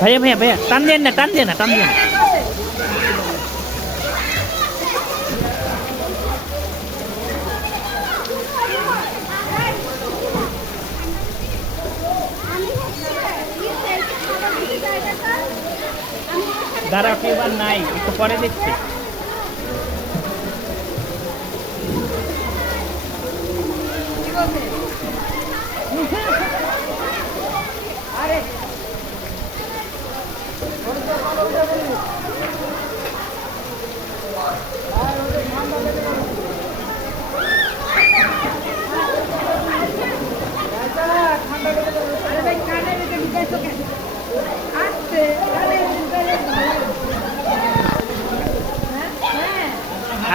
ভাইয়া ভাইয়া ভাইয়া টান দিয়ে না টান দিয়ে না টান দিয়ে না। দাঁড়াও এবার নাই একটু পরে দেখছি।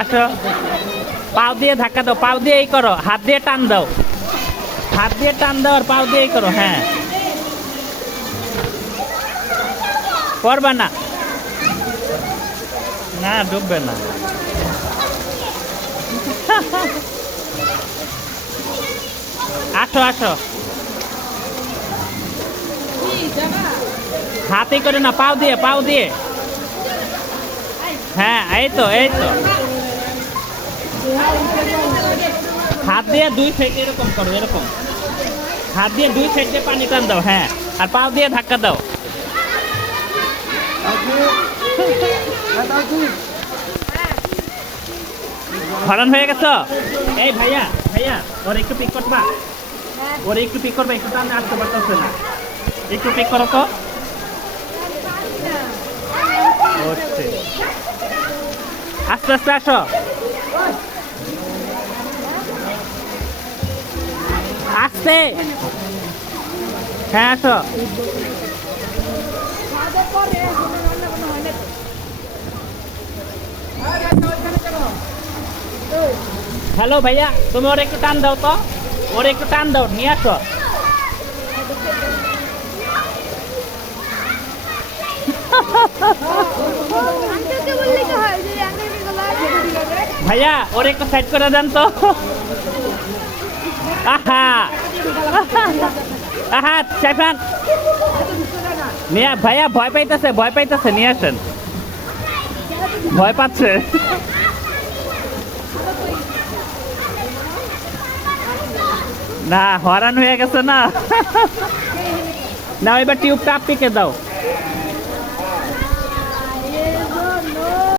আচ্ছা পাও দিয়ে ধাক্কা দাও, পাও দিয়ে এই করো, হাত দিয়ে টান দাও, হাত দিয়ে টান দাও আর পাও দিয়ে এই করো। হ্যাঁ করবা না, না ডুববে না। আসো আসো, হাতে করে না, পাও দিয়ে পাও দিয়ে। হ্যাঁ এই তো এই তো, হাত দিয়ে দুই সাইড এরকম করো, এরকম হাত দিয়ে দুই সাইড দিয়ে পানি টান দাও। হ্যাঁ আর পাও দিয়ে ধাক্কা দাও। হরণ হয়ে গেছ? এই ভাইয়া ভাইয়া ওর একটু পিক করবা, ওর একটু পিক করবা, একটু টানে আসতে পারতেছে না, একটু পিক করো তো। আস্তে আস্তে আসো, আস্তে। হ্যাঁ আসো। হ্যালো ভাইয়া, তুমি ওর একটু টান দাও তো, ওর একটু টান দাও, নিয়ে আসো। ভাইয়া ওর একটু সাইড করে দেন তো। আহা আহা সাইফান নিয়ে, ভাইয়া ভয় পাইতেছে, ভয় পাইতেছে, নিয়ে আসেন, ভয় পাচ্ছে। না হরান হয়ে গেছে না, না এবার টিউবটা পিকে দাও।